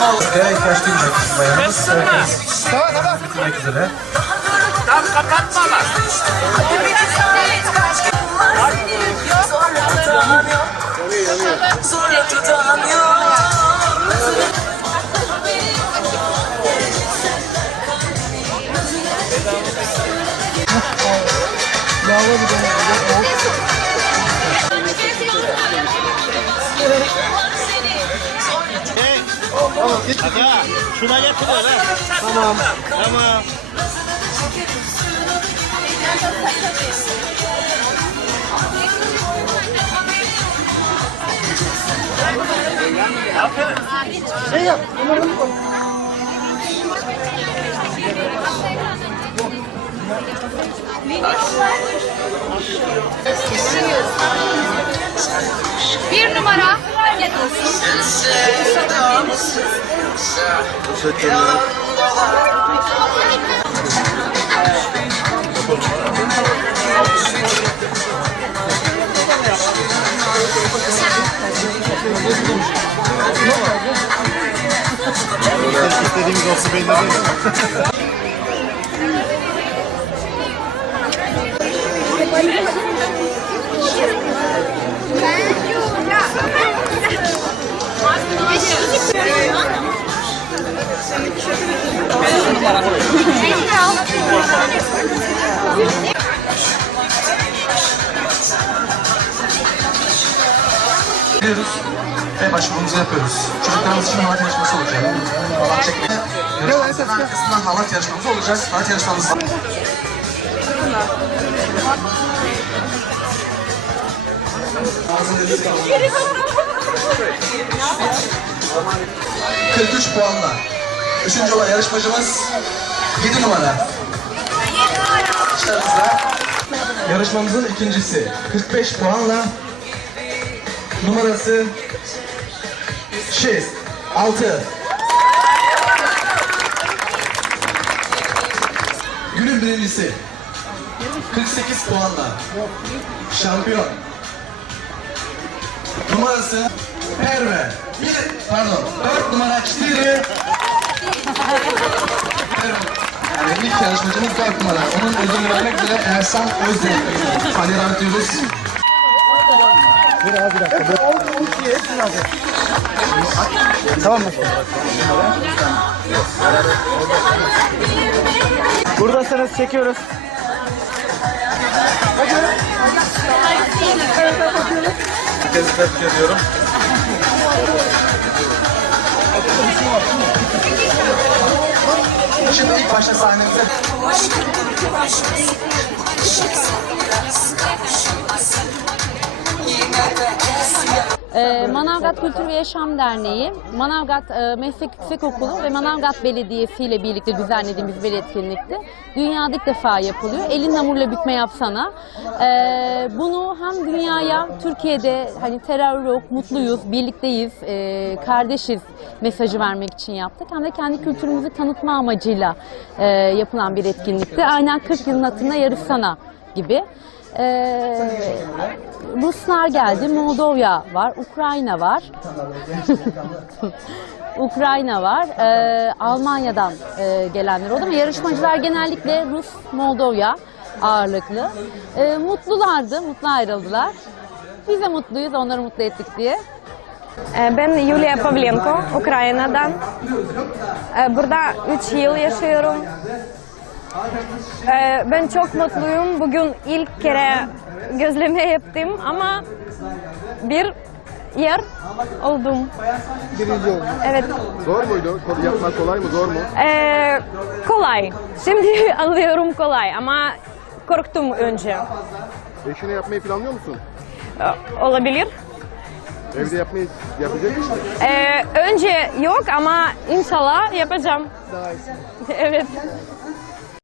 Veya ihtiyaç duymayacak bizim bayanımız. Evet, Tamam tamam. bitmek üzere. Tam kapatma bak. Zorla tutamıyor. Aga şuna yapılıyor ha. Tamam. Tamam. Şey yap. Numaranı koy. Bir İstediğimiz olsun belli değil. Gidiyoruz ve başvurumuzu yapıyoruz. Çocuklarımız için halat yarışması olacak. Halat çekme. Yarışmamızın arkasından halat yarışmamız olacak. Halat yarışmamız 43 puanla. Üçüncü olan yarışmacımız 7 numara. Yarışmamızın ikincisi 45 puanla numarası 6 6 Günün birincisi 48 puanla şampiyon. Numarası Perve. Bir pardon 4 numara Çizili yani ilk yarışmacımız 4 numara. Onun ödülünü vermek üzere Ersan Özdemir. Sahneye davet ediyoruz. Buradasınız çekiyoruz. Herkesi tebrik ediyorum. İlk başta sahnemize Ee, Manavgat Kültür ve Yaşam Derneği, Manavgat e, Meslek Yüksekokulu ve Manavgat Belediyesi ile birlikte düzenlediğimiz bir etkinlikti. Dünyada ilk defa yapılıyor. Elin hamurla bükme yapsana. Ee, bunu hem dünyaya, Türkiye'de hani terör yok, mutluyuz, birlikteyiz, e, kardeşiz mesajı vermek için yaptık. Hem de kendi kültürümüzü tanıtma amacıyla e, yapılan bir etkinlikti. Aynen 40 yılın hatırına yarışsana gibi. Ee, Ruslar geldi, Moldova var, Ukrayna var. Ukrayna var, ee, Almanya'dan e, gelenler oldu ama yarışmacılar genellikle Rus, Moldova ağırlıklı. Ee, mutlulardı, mutlu ayrıldılar. Biz de mutluyuz, onları mutlu ettik diye. Ee, Ben Yulia Pavlenko, Ukrayna'dan. Ee, Burada 3 yıl yaşıyorum. Ee, Ben çok mutluyum. Bugün ilk kere gözleme yaptım ama bir yer oldum. Birinci. Evet, Zor muydu? Yapmak kolay mı? Zor mu? ee, kolay. Şimdi anlıyorum kolay ama korktum önce. Eşine yapmayı planlıyor musun? Ee, Olabilir. Evde yapmayı yapacak mısın? Ee, önce yok ama inşallah yapacağım. Daha iyisi. Evet.